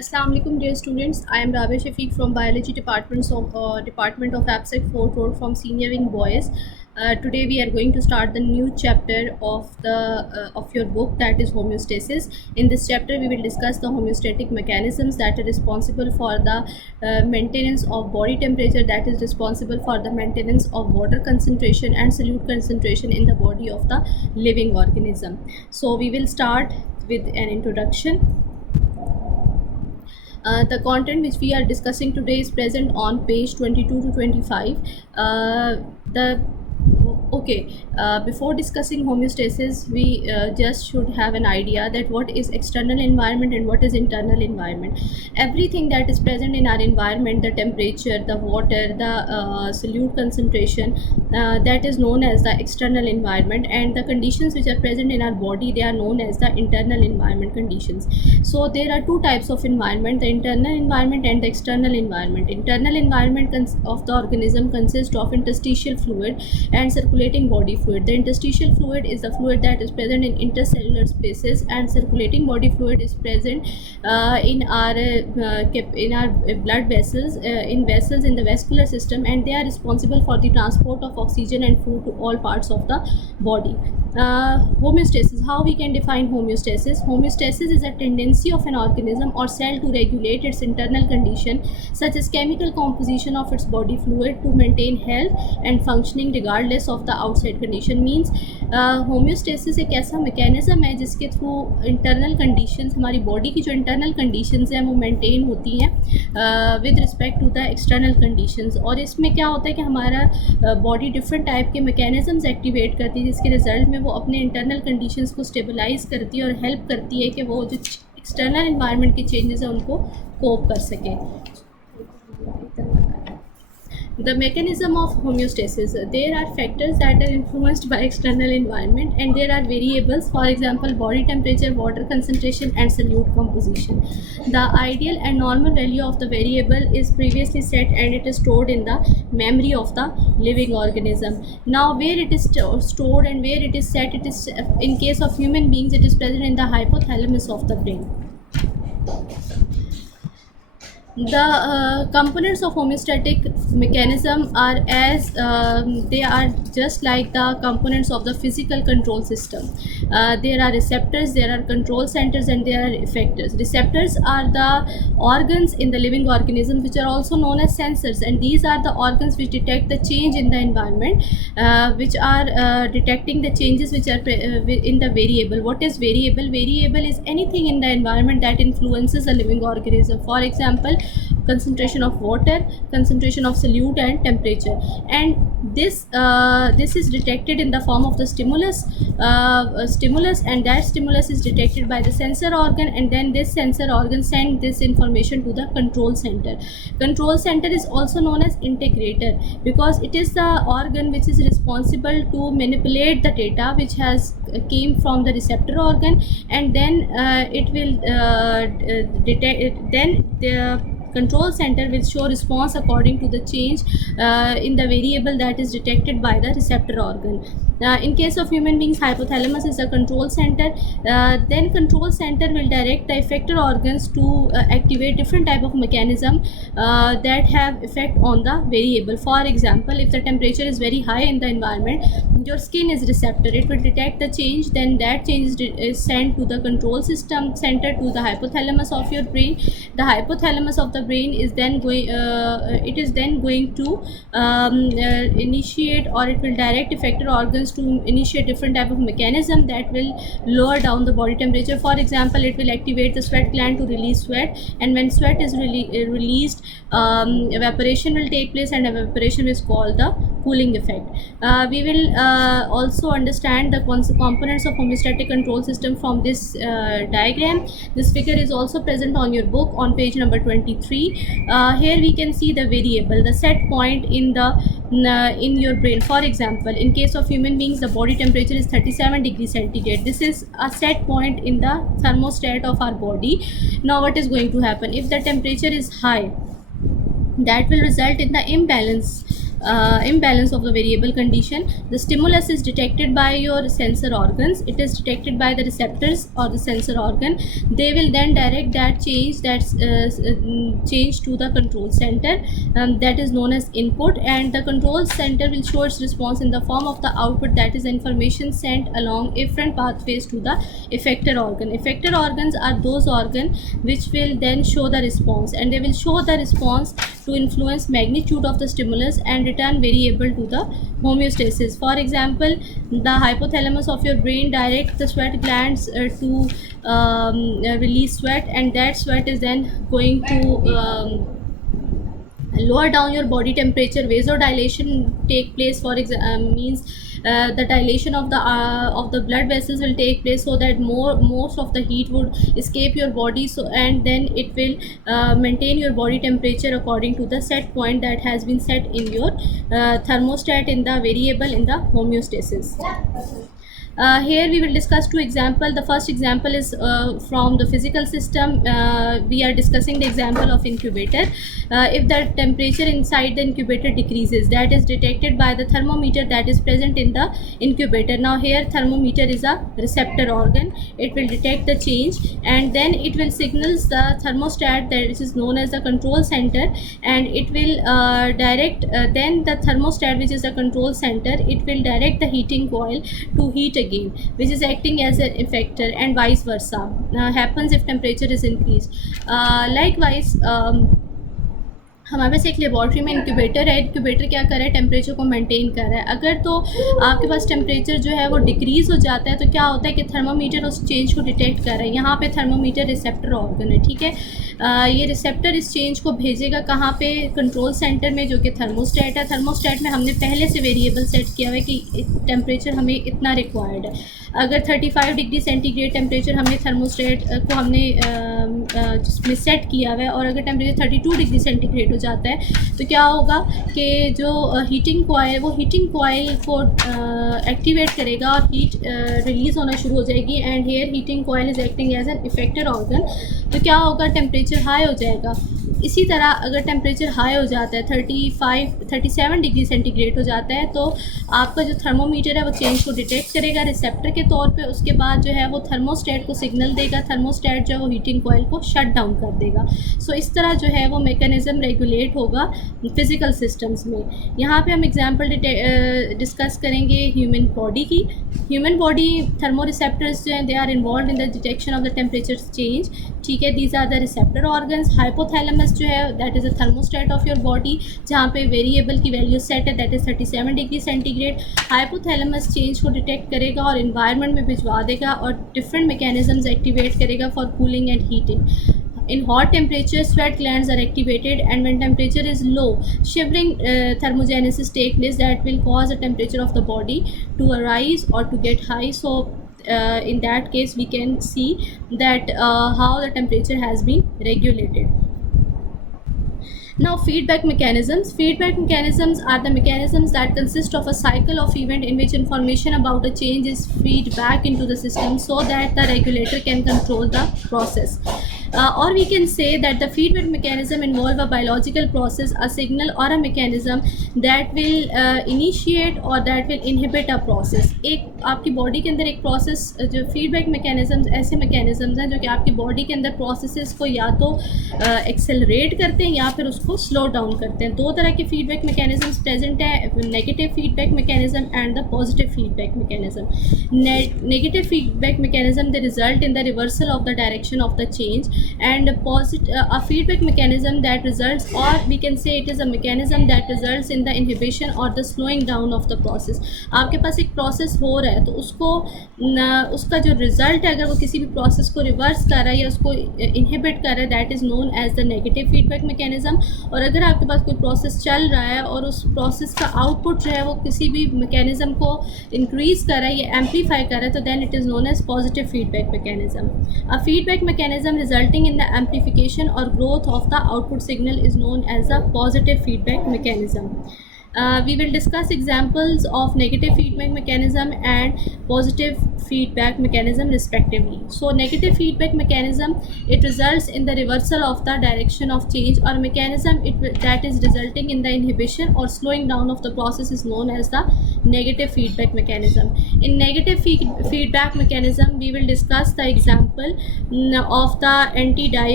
Assalamu alaikum, dear students. I am Rabia Shafiq from Biology Department of APSEC 4 Road from Senior Wing Boys. Today we are going to start the new chapter of your book, that is homeostasis. In this chapter, we will discuss the homeostatic mechanisms that are responsible for the maintenance of body temperature, that is responsible for the maintenance of water concentration and solute concentration in the body of the living organism. So we will start with an introduction. The content which we are discussing today is present on page 22 to 25. The Okay, before discussing homeostasis, we just should have an idea that what is external environment and what is internal environment. Everything that is present in our environment, the temperature, the water, the solute concentration, that is known as the external environment, and the conditions which are present in our body, they are known as the internal environment conditions. So there are two types of environment: the internal environment and the external environment. Internal environment of the organism consists of interstitial fluid and circulating body fluid. The interstitial fluid is the fluid that is present in intercellular spaces, and circulating body fluid is present in our blood vessels, in vessels in the vascular system, and they are responsible for the transport of oxygen and food to all parts of the body. Homeostasis. How we can define homeostasis? Homeostasis is a tendency of an organism or cell to regulate its internal condition, such as chemical composition of its body fluid, to maintain health and functioning regardless of the outside condition. Means homeostasis एक ऐसा mechanism है जिसके through internal conditions, हमारी body की जो internal conditions हैं वो maintain होती हैं with respect to the external conditions. और इसमें क्या होता है कि हमारा बॉडी डिफरेंट टाइप के मैकेनिज़म्स एक्टिवेट करती है, जिसके रिजल्ट में वो अपने इंटरनल कंडीशंस को स्टेबलाइज करती है और हेल्प करती है कि वो जो एक्सटर्नल इन्वायरमेंट के चेंजेस हैं उनको कोप कर सकें. The mechanism of homeostasis. There are factors that are influenced by external environment, and there are variables, for example body temperature, water concentration and solute composition. The ideal and normal value of the variable is previously set, and it is stored in the memory of the living organism. Now where it is stored and where it is set, it is, in case of human beings, it is present in the hypothalamus of the brain. The components of homeostatic mechanism are they are just like the components of the physical control system. There are receptors, there are control centers, and there are effectors. Receptors are the organs in the living organism which are also known as sensors, and these are the organs which detect the change in the environment, which are detecting the changes which are in the variable. What is variable? Variable is anything in the environment that influences a living organism. For example, concentration of water, concentration of solute and temperature. And this is detected in the form of the stimulus, and that stimulus is detected by the sensor organ, and then this sensor organ send this information to the control center. Control center is also known as integrator, because it is the organ which is responsible to manipulate the data which has came from the receptor organ, and then it will detect, then the control center will show response according to the change in the variable that is detected by the receptor organ. In case of human beings, hypothalamus is a control center. Then control center will direct the effector organs to activate different type of mechanism that have effect on the variable. For example, if the temperature is very high in the environment, your skin is receptor, it will detect the change, then that change is sent to the control system center, to the hypothalamus of your brain. The hypothalamus of the brain is then going to initiate, or it will direct effector organs to initiate different type of mechanism that will lower down the body temperature. For example, it will activate the sweat gland to release sweat, and when sweat is released, evaporation will take place, and evaporation is called the cooling effect. We will also understand the components of homeostatic control system from this diagram. This figure is also present on your book on page number 23. Here we can see the variable, the set point in your brain. For example, in case of human beings, the body temperature is 37 degrees centigrade. This is a set point in the thermostat of our body. Now what is going to happen? If the temperature is high, that will result in the imbalance imbalance of the variable condition. The stimulus is detected by your sensor organs. It is detected by the receptors or the sensor organ. They will then direct that change to the control center, that is known as input, and the control center will show its response in the form of the output, that is information sent along efferent pathways to the effector organ. Effector organs are those organs which will then show the response, and they will show the response to influence magnitude of the stimulus and return variable to the homeostasis. For example, the hypothalamus of your brain directs the sweat glands to release sweat, and that sweat is then going to lower down your body temperature. Vasodilation take place, for example, means the dilation of the blood vessels will take place, so that most of the heat would escape your body, so and then it will maintain your body temperature according to the set point that has been set in your thermostat in the variable in the homeostasis. Here we will discuss two examples. The first example is from the physical system. We are discussing the example of incubator. If the temperature inside the incubator decreases, that is detected by the thermometer that is present in the incubator. Now here thermometer is a receptor organ. It will detect the change, and then it will signals the thermostat, that is known as the control center, and it will direct then the thermostat, which is the control center, it will direct the heating coil to heat again, which is acting as an effector, and vice versa happens if temperature is increased. Likewise, हमारे पास एक laboratory में incubator है. Incubator क्या कर रहा है, temperature को maintain कर रहा है. अगर तो आपके पास टेम्परेचर जो है वो डिक्रीज़ हो जाता है, तो क्या होता है कि थर्मोमीटर उस चेंज को डिटेक्ट कर रहा है. यहाँ पे थर्मोमीटर रिसेप्टर ऑर्गन है, ठीक है. ये रिसेप्टर इस चेंज को भेजेगा कहाँ पे, कंट्रोल सेंटर में, जो कि थर्मोस्टेट है. थर्मोस्टेट में हमने पहले से वेरिएबल सेट किया हुआ है कि टेम्परेचर हमें इतना रिक्वायर्ड है. अगर 35 डिग्री सेंटीग्रेड टेम्परेचर हमने थर्मोस्टेट को हमने जिसमें सेट किया हुआ है, और अगर टेम्परेचर 32 डिग्री सेंटीग्रेड हो जाता है, तो क्या होगा कि जो हीटिंग कॉइल, वो हीटिंग कॉइल को एक्टिवेट करेगा और हीट रिलीज़ होना शुरू हो जाएगी. And here heating coil is acting as an effector organ. तो क्या होगा, टेम्परेचर हाई हो जाएगा. इसी तरह अगर टेम्परेचर हाई हो जाता है, 37 डिग्री सेंटीग्रेड हो जाता है, तो आपका जो थर्मोमीटर है वो चेंज को डिटेक्ट करेगा रिसेप्टर के तौर पे. उसके बाद जो है वो थर्मोस्टेट को सिग्नल देगा. थर्मोस्टेट जो है वो हीटिंग कॉइल को शट डाउन कर देगा. सो इस तरह जो है वो मेकनिज़म रेगुलेट होगा फिज़िकल सिस्टम्स में. यहाँ पे हम एग्जांपल डिस्कस करेंगे ह्यूमन बॉडी की. ह्यूमन बॉडी थर्मो रिसेप्टर्स जो हैं, they are involved in the detection of the temperature change, ठीक है. These are the receptor organs. Hypothalamus जो है that is a thermostat of your body, जहाँ पे वेरिएबल की वैल्यू सेट है, that is 37 degree centigrade. Hypothalamus change को detect करेगा और इन्वायरमेंट में भिजवा देगा, और डिफरेंट मैकेनिज्म्स एक्टिवेट करेगा for cooling and heating. In hot temperature, sweat glands are activated, and when temperature is low, shivering thermogenesis take place that will cause the temperature of the body to arise or to get high. So in that case we can see that how the temperature has been regulated. Now, feedback mechanisms. Feedback mechanisms are the mechanisms that consist of a cycle of event in which information about a change is feed back into the system so that the regulator can control the process. Or we can say that the feedback mechanism involve a biological process, a signal or a mechanism that will initiate or that will inhibit a process. एक आपकी body के अंदर एक process, जो feedback mechanisms ऐसे mechanisms हैं जो कि आपकी बॉडी के अंदर प्रोसेसेस को या तो एक्सेलरेट करते हैं या फिर उसको स्लो डाउन करते हैं. दो तरह के फीडबैक मैकेनिज़म्स प्रेजेंट है, negative feedback mechanism and the positive feedback mechanism. Negative feedback mechanism the result in the reversal of the direction of the change, and a feedback mechanism that results, or we can say it is a mechanism that results in the inhibition or the slowing down of the process. आपके पास एक process हो रहा है, तो उसका जो result है, अगर वो किसी भी प्रोसेस को रिवर्स कर रहा है या उसको इनहिबिट कर रहा है, that is known as the negative feedback mechanism. और अगर आपके पास कोई प्रोसेस चल रहा है और उस प्रोसेस का आउटपुट जो है वो किसी भी मैकेनिज़्म को इंक्रीज़ कर रहा है या एम्पलीफाई कर रहा है, तो then it is known as positive feedback mechanism. A feedback mechanism resulting in the amplification or growth of the output signal is known as a positive feedback mechanism. We will discuss examples of negative feedback mechanism and positive feedback mechanism respectively. So negative feedback mechanism, it results in the reversal of the direction of change, or mechanism that is resulting in the inhibition or slowing down of the process is known as the negative feedback mechanism. In negative feedback mechanism, we will discuss the example of the anti